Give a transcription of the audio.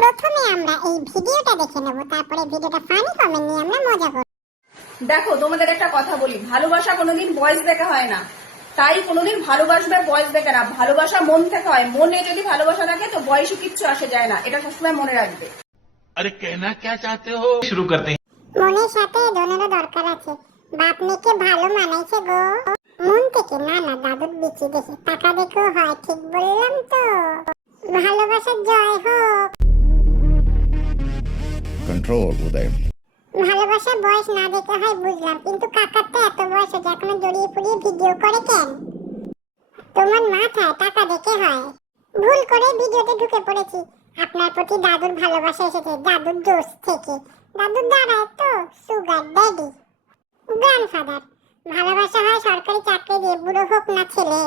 প্রথমে আমরা এই ভিডিওটা দেখে নেব, তারপরে ভিডিওটা ফানি কমেন্ট নিয়ে আমরা মজা করব। দেখো, তোমাদের একটা কথা বলি, ভালোবাসা কোনোদিন বয়স দেখে হয় না। তাই কোনোদিন ভালোবাসবে বয়স দেখে না, ভালোবাসা মন থেকে হয়। মনে যদি ভালোবাসা থাকে তো বয়সে কিচ্ছু আসে যায় না, এটা সবসময় মনে রাখবে। अरे कहना क्या चाहते हो? शुरू करते हैं। মনের সাথে ধনেরও দরকার আছে। বাপ মেয়েকে ভালো মানাইছে গো। মন থেকে না, দাদুর বিচি দেখে টাকা দেখেও হয়, ঠিক বললাম তো? ভালোবাসার জয় হোক। Control উদয়। ভালোবাসার বয়স না দেখে হয় বুঝলাম, কিন্তু কাকার তো এত বয়স হচ্ছে, এখনো জড়িয়ে ফুরিয়ে ভিডিও করে কেন? তোমার মাথায় টাকা দেখে হয়। ভুল করে ভিডিওতে ঢুকে পড়েছি। আপনার প্রতি দাদুর ভালোবাসা এসেছে দাদুর দোষ থেকে। দাদুর দাঁড়ায় তো সুগার ড্যাডি, গ্র্যান্ডফাদার। ভালোবাসা হয় সরকারি চাকরি দিয়ে, বুড়ো হোক না ছেলে।